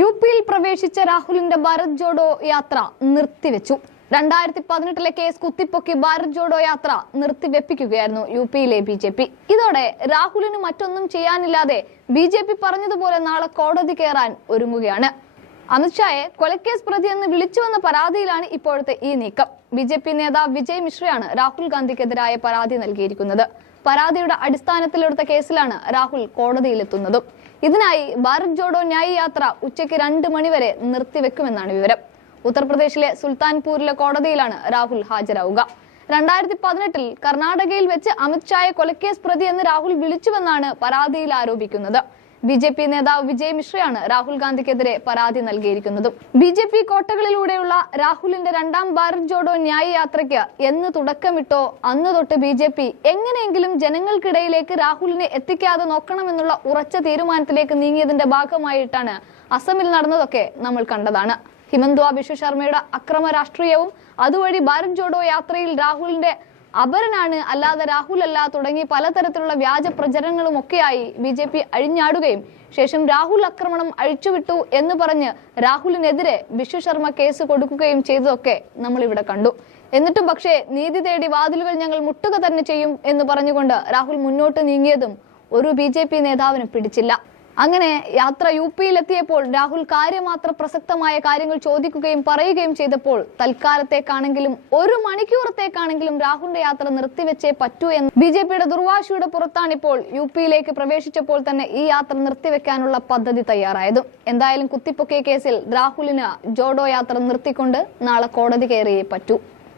U പിയിൽ പ്രവേശിച്ച രാഹുലിന്റെ ഭാരത് ജോഡോ യാത്ര നിർത്തിവെച്ചു. രണ്ടായിരത്തി പതിനെട്ടിലെ കേസ് കുത്തിപ്പൊക്കി ഭാരത് ജോഡോ യാത്ര നിർത്തിവെപ്പിക്കുകയായിരുന്നു യു പിയിലെ ബി ജെ പി. ഇതോടെ രാഹുലിന് മറ്റൊന്നും ചെയ്യാനില്ലാതെ ബി ജെ പി പറഞ്ഞതുപോലെ നാളെ കോടതി കയറാൻ ഒരുങ്ങുകയാണ്. അമിത്ഷായെ കൊലക്കേസ് പ്രതി എന്ന് വിളിച്ചുവെന്ന പരാതിയിലാണ് ഇപ്പോഴത്തെ ഈ നീക്കം. ബി ജെ പി നേതാവ് വിജയ് മിശ്രയാണ് രാഹുൽ ഗാന്ധിക്കെതിരായ പരാതി നൽകിയിരിക്കുന്നത്. പരാതിയുടെ അടിസ്ഥാനത്തിലെടുത്ത കേസിലാണ് രാഹുൽ കോടതിയിലെത്തുന്നതും. ഇതിനായി ഭാരത് ജോഡോ ന്യായ് യാത്ര ഉച്ചയ്ക്ക് രണ്ട് മണിവരെ നിർത്തിവെക്കുമെന്നാണ് വിവരം. ഉത്തർപ്രദേശിലെ സുൽത്താൻപൂരിലെ കോടതിയിലാണ് രാഹുൽ ഹാജരാവുക. രണ്ടായിരത്തി പതിനെട്ടിൽ കർണാടകയിൽ വെച്ച് അമിത്ഷായെ കൊലക്കേസ് പ്രതി എന്ന് രാഹുൽ വിളിച്ചുവെന്നാണ് പരാതിയിൽ ആരോപിക്കുന്നത്. ബി ജെ പി നേതാവ് വിജയ് മിശ്രയാണ് രാഹുൽ ഗാന്ധിക്കെതിരെ പരാതി നൽകിയിരിക്കുന്നത്. ബി ജെ പി കോട്ടകളിലൂടെയുള്ള രാഹുലിന്റെ രണ്ടാം ഭാരത് ജോഡോ ന്യായ യാത്രയ്ക്ക് എന്ന് തുടക്കമിട്ടോ അന്ന് തൊട്ട് ബി ജെ പി എങ്ങനെയെങ്കിലും ജനങ്ങൾക്കിടയിലേക്ക് രാഹുലിനെ എത്തിക്കാതെ നോക്കണമെന്നുള്ള ഉറച്ച തീരുമാനത്തിലേക്ക് നീങ്ങിയതിന്റെ ഭാഗമായിട്ടാണ് അസമിൽ നടന്നതൊക്കെ നമ്മൾ കണ്ടതാണ്. ഹിമന്ത്വ ബിശ്വ ശർമ്മയുടെ അക്രമ രാഷ്ട്രീയവും അതുവഴി ഭാരത് ജോഡോ യാത്രയിൽ രാഹുലിന്റെ അപരനാണ് അല്ലാതെ രാഹുൽ അല്ല തുടങ്ങി പലതരത്തിലുള്ള വ്യാജ പ്രചരണങ്ങളും ഒക്കെയായി ബി ജെ പി അഴിഞ്ഞാടുകയും ശേഷം രാഹുൽ ആക്രമണം അഴിച്ചുവിട്ടു എന്ന് പറഞ്ഞ് രാഹുലിനെതിരെ ബിശ്വ ശർമ്മ കേസ് കൊടുക്കുകയും ചെയ്തതൊക്കെ നമ്മൾ ഇവിടെ കണ്ടു. എന്നിട്ടും പക്ഷേ നീതി തേടി വാതിലുകൾ ഞങ്ങൾ മുട്ടുക തന്നെ ചെയ്യും എന്ന് പറഞ്ഞുകൊണ്ട് രാഹുൽ മുന്നോട്ട് നീങ്ങിയതും ഒരു ബി നേതാവിനും പിടിച്ചില്ല. അങ്ങനെ യാത്ര യു പിയിലെത്തിയപ്പോൾ രാഹുൽ കാര്യമാത്ര പ്രസക്തമായ കാര്യങ്ങൾ ചോദിക്കുകയും പറയുകയും ചെയ്തപ്പോൾ തൽക്കാലത്തേക്കാണെങ്കിലും ഒരു മണിക്കൂറത്തേക്കാണെങ്കിലും രാഹുലിന്റെ യാത്ര നിർത്തിവെച്ചേ പറ്റൂ എന്ന് ബി ജെ പിയുടെ ദുർവാശിയുടെ പുറത്താണിപ്പോൾ യു പിയിലേക്ക് പ്രവേശിച്ചപ്പോൾ തന്നെ ഈ യാത്ര നിർത്തിവെക്കാനുള്ള പദ്ധതി തയ്യാറായത്. എന്തായാലും കുത്തിപ്പൊക്കിയ കേസിൽ രാഹുലിന് ജോഡോ യാത്ര നിർത്തിക്കൊണ്ട് നാളെ കോടതി കയറിയേ പറ്റൂ.